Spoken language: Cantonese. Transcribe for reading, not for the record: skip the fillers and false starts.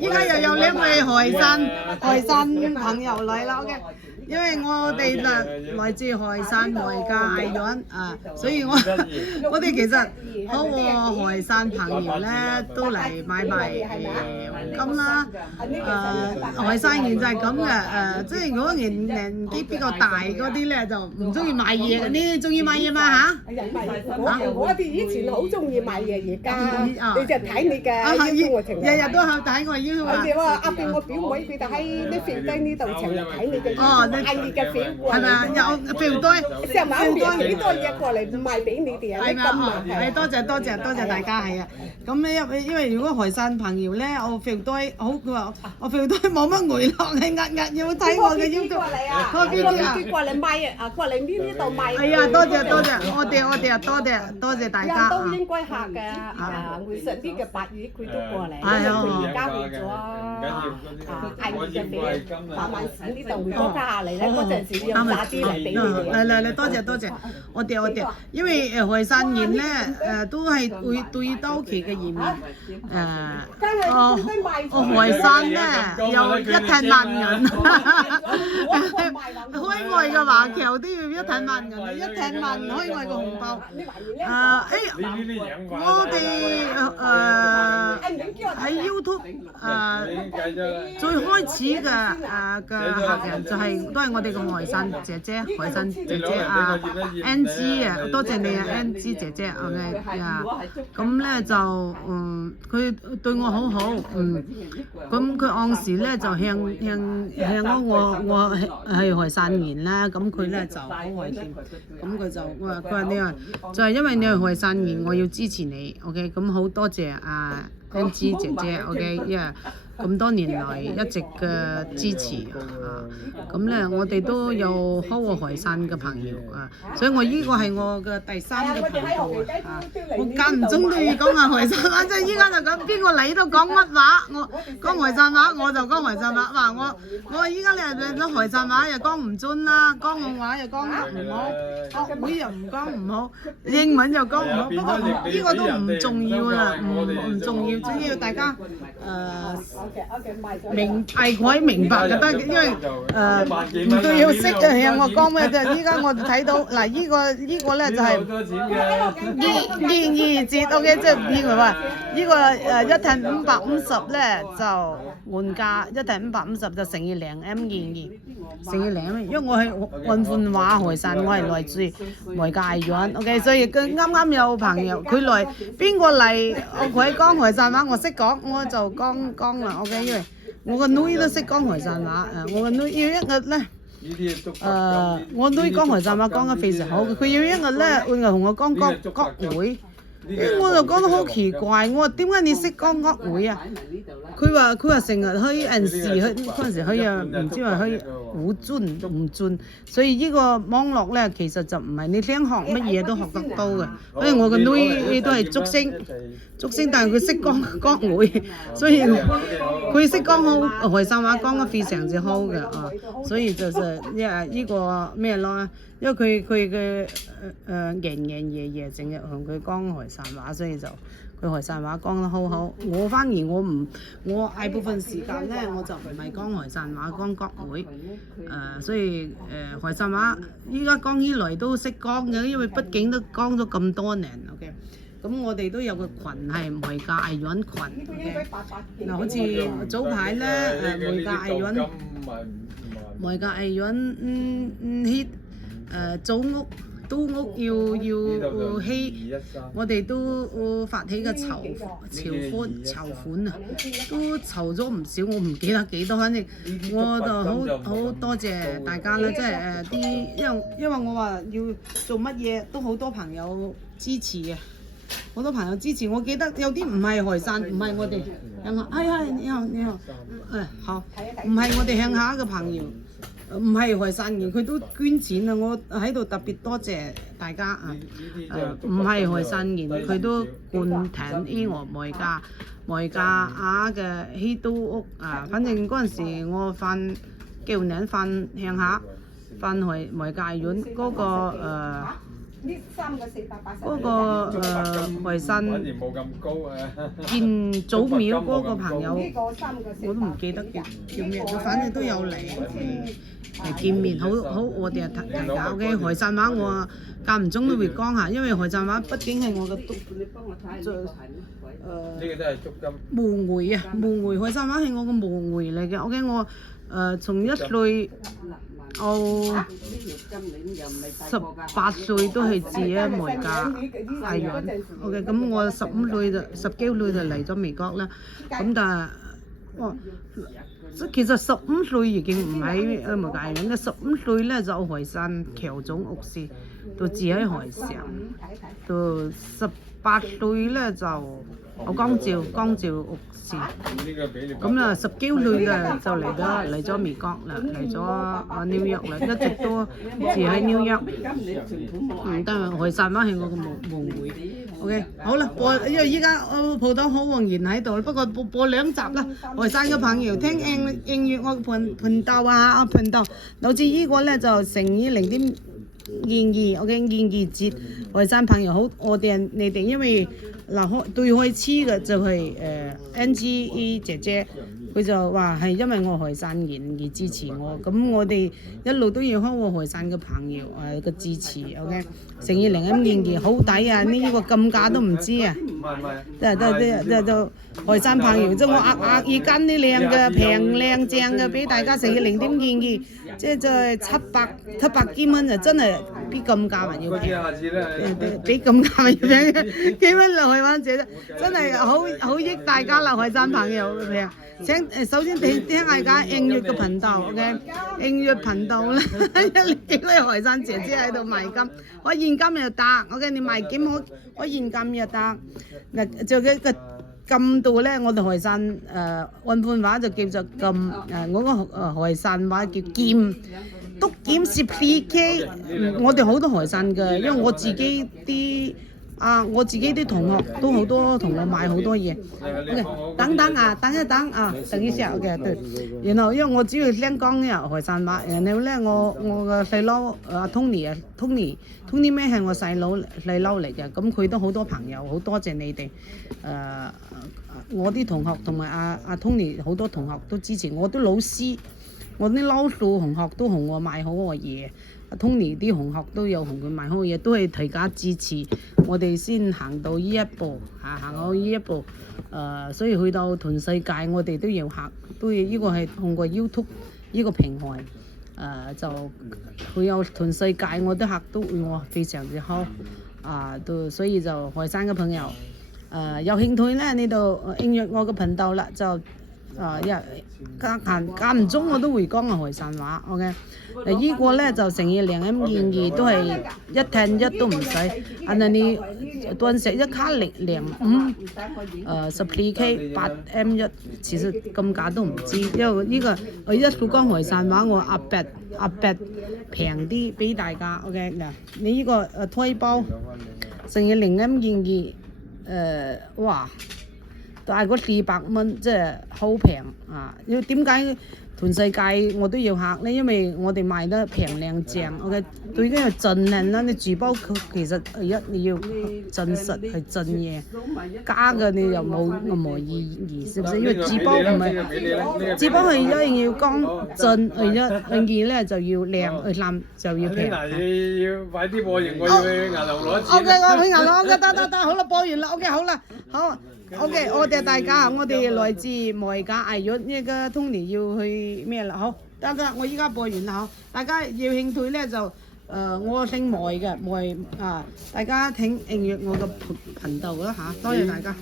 依家又有兩位海山朋友嚟啦 ，OK。因為我哋來自海山外家藝苑啊，所以我哋其實好個海山朋友咧都嚟買賣黃金啦。海山園就係咁嘅即係如果年紀比較大嗰啲咧就唔中意買嘢嘅，你中意買嘢嘛嚇？我哋以前好中意買嘢，而家你就睇你嘅邀我情。日日都喺睇我邀啊！我阿邊我表妹佢就喺啲飛機呢度成日睇你嘅買你嘅表。係咪啊？有票多，成晚變幾多嘢過嚟賣俾你哋啊！係咪？多謝大家係啊！咁咧因為如果海山朋友咧，我票多好佢話我票多冇乜回落，係日要睇我嘅 YouTube。我邊啲過嚟賣啊！過嚟呢度賣。係啊！多謝，我哋多謝大家。都應該客嘅會食啲嘅白魚佢都過嚟，因為佢而家去咗藝術嘅俾慢慢市呢度會多加下嚟咧，嗰陣時。啱啊！嚟，多謝，我哋，因為海山園咧都係會對到期嘅移民海山咧有1萬人，開外嘅華僑都要1萬人，1萬開外嘅紅包。我哋喺 YouTube 最開始嘅客人就係都係我哋嘅海山姐姐NG 啊，多謝你啊 NG 姐姐 OK 啊，咁咧就佢對我好好，咁佢按時咧就向我係海山園啦，咁佢咧就好愛見，咁佢話你話就係因為你係海山園，我要支持你 OK，咁好多謝啊 NG 姐姐 OK， 因為咁多年來一直嘅支持咁咧我哋都有好過海山嘅朋友所以我呢個係我嘅第3個頻道我間唔中都要講下海山話，即係依家就講邊個嚟都講乜話，我講海山話我就講海山話，我依家你係講海山話又講唔準啦，廣東話又講得唔好，國語又唔講唔好，英文又講唔好，不過呢個都唔重要啦，唔重要，只要大家明白就得，因為唔都要識嘅，向我講咩啫？依家我就睇到嗱，呢個咧就係2折 OK， 即係譬如話呢個1呎550咧就換價1呎550就乘以2M2，乘以2M，因為我係雲寬話海山，我係來自外界藝苑 OK， 所以佢啱有朋友佢來邊個嚟，佢講海山話，我識講我就講啦 OK， 因為我個女都識講海山話，我個女要一日咧，我女講海山話講得非常好，佢要一日咧會同我講國會，我就講得好奇怪，我話點解你識講國會啊？佢話成日去陣時去嗰陣時去唔知話去唔準，所以呢個網絡咧其實就唔係你聽學乜嘢都學得到嘅，因為我個女都係竹升，但係佢識講國會，所以佢識講好海山話講得非常之好嘅所以就是呢個咩咯？因為佢嘅夜成日同佢講海山話，所以就佢海山話講得好好。我反而我大部分時間咧我就唔係講海山話，講國會所以海山話依家講起來都識講嘅，因為畢竟都講咗咁多年 OK。咁我哋都有個群係梅家藝苑群嘅，嗱好似早排咧梅家藝苑起組屋都屋要起，我哋都發起個籌款都籌咗唔少，我唔記得幾多，反正我就好多謝大家啦，即係因為我話要做乜嘢都好多朋友支持嘅。好多朋友支持，我記得有啲唔係海山，唔係我哋鄉下，你好，好，唔係我哋鄉下嘅朋友，唔係海山嘅，佢都捐錢啊！我喺度特別多謝大家唔係海山嘅，佢都灌艇呢我梅家嘅起都屋反正嗰陣時我叫人返鄉下，返去梅家藝苑嗰個呢3個480。嗰個淮山反而冇咁高啊！建祖廟嗰個朋友，呢個3個480。我都唔記得叫咩，佢反正都有嚟見面，好我哋提下 OK。淮山話我間唔中都會講下，因為淮山話畢竟係我嘅呢個都係足金。母會啊，母會淮山話係我嘅母會嚟嘅。OK， 我從1歲到18歲都係住喺梅家藝苑。OK， 咁我15歲就19歲就嚟咗美國啦。咁但係其實15歲已經唔喺梅家藝苑嘅，15歲咧就淮山僑種屋市，就住喺淮山。到18歲咧就江照屋市。咁啊19歲咧就嚟咗美國啦，嚟咗紐約啦，一直都住喺紐約。但係淮山話係我嘅母會。OK， 好啦，因為依家我鋪頭好旺然喺度，不過播2集啦。淮山嘅朋友聽應月我嘅頻道啊，頻道，導致呢個咧就乘以0.22 ，OK， 22節。淮山朋友好，我哋你哋因為對開黐嘅就係NGE 姐姐，佢就話係因為我淮山人而支持我，咁我哋一路都要開我淮山嘅朋友嘅支持 ，OK， 乘以0.22好抵啊！呢個咁價都唔知啊，就淮山朋友，即係我額意跟啲靚嘅平靚正嘅俾大家乘以0.22，即係700幾蚊就真係比咁價還要平，比咁價還要平，幾蚊落去灣姐真係好益大家啦！淮山朋友平。請首先聽下家應月嘅頻道 ，OK， 應月頻道咧，一位淮山姐姐喺度賣金，我現金又得 ，OK， 你賣金我現金又得。嗱，就嘅個金度咧，我哋淮山雲盤話就叫做金，我個淮山話叫劍，篤劍是 PK， 我哋好多淮山嘅，因為我自己啲同學都好多同我買好多嘢。OK， 等一等等一下 OK 對。然後因為我只要聽講呢淮山話，然後咧我個細佬Tony 咩係我細佬嚟嘅，咁佢都好多朋友，好多謝你哋。我啲同學同埋阿 Tony 好多同學都支持，我啲老師，我啲撈數同學都同我買好個嘢。Tony 啲同學都有同佢買好嘢，都係大家支持我哋先行到呢一步行到呢一步。所以去到全世界我哋都要客，都要呢個係通過 YouTube 呢個平台，就會有全世界我啲客都會我非常之好。所以就淮山嘅朋友，有興趣咧，你就訂閱我嘅頻道啦，就間唔中我都會講淮山話 ，OK。呢個咧就乘以0.22都係1聽1都唔使，你斷食一卡0510K 8M1，其實咁價都唔知，因為呢個我一數講淮山話，我壓筆平啲俾大家 ，OK 嗱，你呢個推包乘以0.22，哇！大過400蚊，即係好平啊！因為點解全世界我都要客咧？因為我哋賣得平靚正 ，OK， 最緊要真靚啦！你住包其實你要真實係真嘢，假嘅你又冇意義，是唔是？因為住包唔係，住包係一定要講真，二咧就要靚，三就要平。你要快啲播完，我要去銀行攞錢。OK， 我去銀行，OK， 得，好啦，播完啦 ，OK， 好啦，好。OK， 我哋大家，我哋來自梅家藝苑，呢個 Tony 要去咩啦？好，得，我依家播完啦，好，大家要興趣咧就我姓梅嘅梅大家請訂閱我嘅頻道啦嚇，多謝大家。